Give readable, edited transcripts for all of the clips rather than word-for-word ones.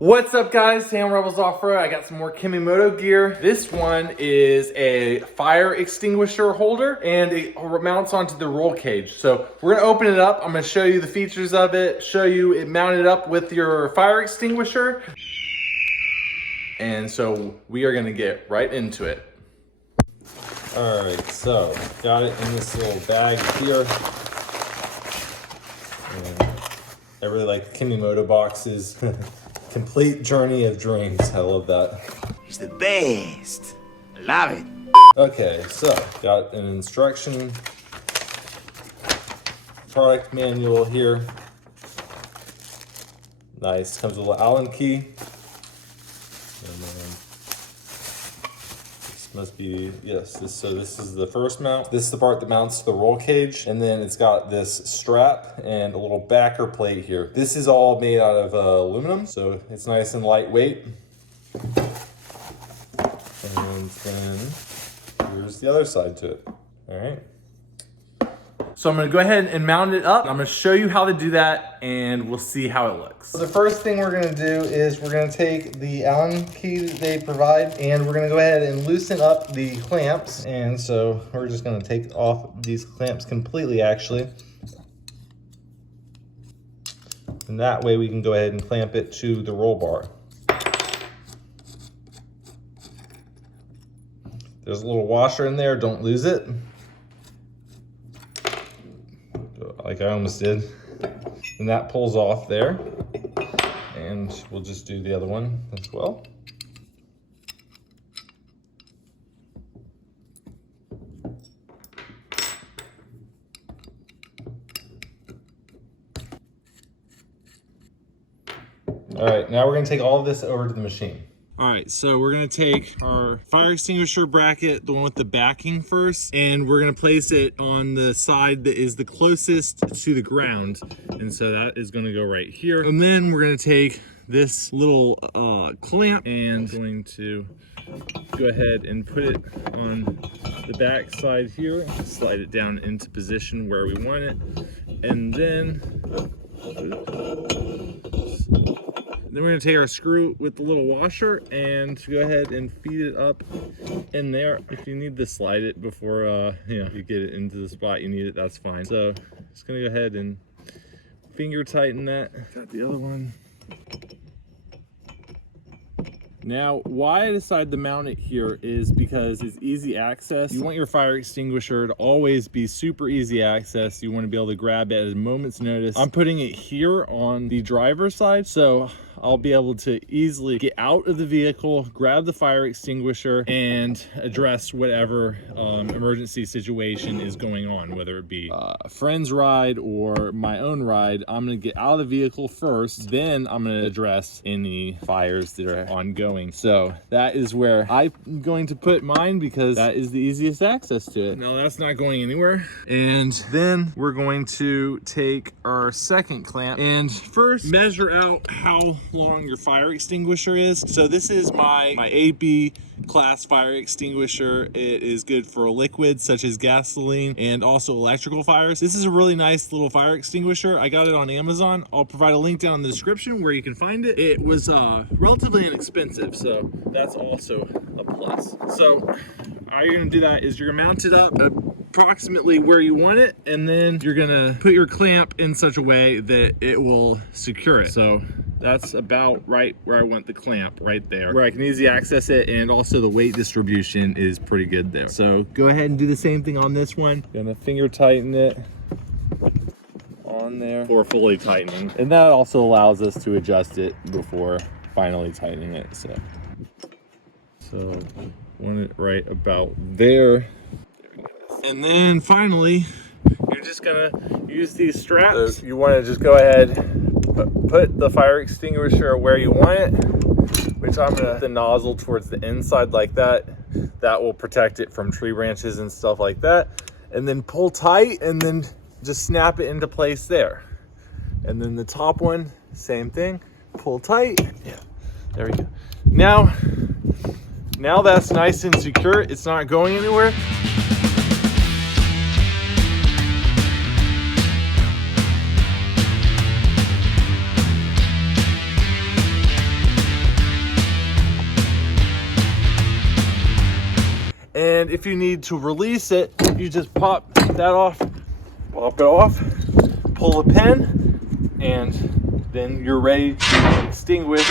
What's up guys, Sam Rebels Off-Road. I got some more Kemimoto gear. This one is a fire extinguisher holder and it mounts onto the roll cage. So we're gonna open it up. I'm gonna show you the features of it, show you it mounted up with your fire extinguisher. And so we are gonna get right into it. All right, so got it in this little bag here. And I really like the Kemimoto boxes. Complete journey of dreams. I love that. He's the best. I love it. Okay, so got an instruction product manual here. Nice. Comes with a little Allen key. And then this must be, yes, this is the first mount. This is the part that mounts to the roll cage. And then it's got this strap and a little backer plate here. This is all made out of aluminum, so it's nice and lightweight. And then here's the other side to it. All right. So I'm gonna go ahead and mount it up. I'm gonna show you how to do that and we'll see how it looks. So the first thing we're gonna do is we're gonna take the Allen key that they provide and we're gonna go ahead and loosen up the clamps. And so we're just gonna take off these clamps completely actually. And that way we can go ahead and clamp it to the roll bar. There's a little washer in there, don't lose it. Like I almost did. And that pulls off there. And we'll just do the other one as well. All right, now we're gonna take all of this over to the machine. All right, so we're gonna take our fire extinguisher bracket, the one with the backing first, and we're gonna place it on the side that is the closest to the ground. And so that is gonna go right here. And then we're gonna take this little clamp and going to go ahead and put it on the back side here, slide it down into position where we want it. And then we're gonna take our screw with the little washer and go ahead and feed it up in there. If you need to slide it before you get it into the spot you need it, that's fine. So just gonna go ahead and finger tighten that. Got the other one. Now, why I decided to mount it here is because it's easy access. You want your fire extinguisher to always be super easy access. You want to be able to grab it at a moment's notice. I'm putting it here on the driver's side, so I'll be able to easily get out of the vehicle, grab the fire extinguisher, and address whatever emergency situation is going on, whether it be a friend's ride or my own ride. I'm gonna get out of the vehicle first, then I'm gonna address any fires that are ongoing. So that is where I'm going to put mine because that is the easiest access to it. Now that's not going anywhere. And then we're going to take our second clamp and first measure out how long your fire extinguisher is. So this is my AB class fire extinguisher. It is good for liquids such as gasoline and also electrical fires. This is a really nice little fire extinguisher. I got it on Amazon. I'll provide a link down in the description where you can find it. It was relatively inexpensive, so that's also a plus. So how you're gonna do that is you're gonna mount it up approximately where you want it, and then you're gonna put your clamp in such a way that it will secure it. So that's about right where I want the clamp, right there, where I can easily access it, and also the weight distribution is pretty good there. So go ahead and do the same thing on this one. Gonna finger tighten it on there before fully tightening. And that also allows us to adjust it before finally tightening it. So want it right about there. And then finally, you're just gonna use these straps. So you wanna just go ahead, put the fire extinguisher where you want it, which I'm gonna put the nozzle towards the inside like that. That will protect it from tree branches and stuff like that. And then pull tight and then just snap it into place there. And then the top one, same thing, pull tight. Yeah, there we go. Now that's nice and secure. It's not going anywhere. And if you need to release it, you just pop that off, pop it off, pull the pin, and then you're ready to extinguish.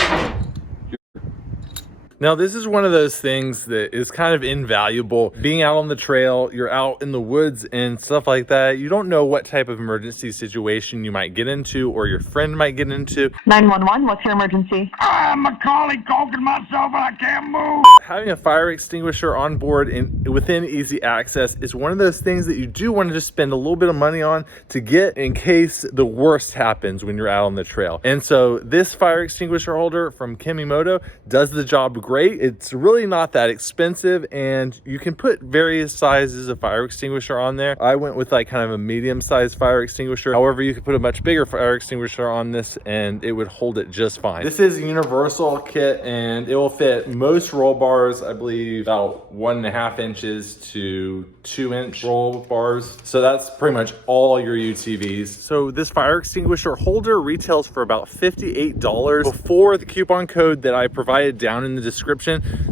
Now, this is one of those things that is kind of invaluable. Being out on the trail, you're out in the woods and stuff like that. You don't know what type of emergency situation you might get into or your friend might get into. 911, what's your emergency? I'm Macaulay Culkin myself and I can't move. Having a fire extinguisher on board and within easy access is one of those things that you do want to just spend a little bit of money on to get in case the worst happens when you're out on the trail. And so this fire extinguisher holder from Kemimoto does the job great. It's really not that expensive, and you can put various sizes of fire extinguisher on there. I went with like kind of a medium-sized fire extinguisher. However, you could put a much bigger fire extinguisher on this and it would hold it just fine. This is a universal kit and it will fit most roll bars, I believe about 1.5 inches to 2-inch roll bars. So that's pretty much all your UTVs. So this fire extinguisher holder retails for about $58 before the coupon code that I provided down in the description.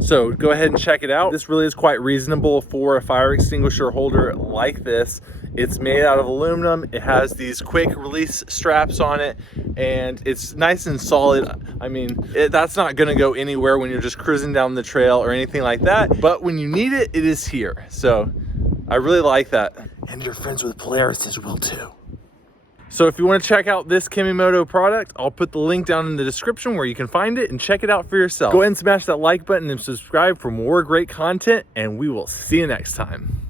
So go ahead and check it out. This really is quite reasonable for a fire extinguisher holder like this. It's made out of aluminum. It has these quick release straps on it and it's nice and solid. I mean, that's not gonna go anywhere when you're just cruising down the trail or anything like that. But when you need it, it is here. So I really like that. And your friends with Polarises will too. So if you want to check out this Kemimoto product, I'll put the link down in the description where you can find it and check it out for yourself. Go ahead and smash that like button and subscribe for more great content, and we will see you next time.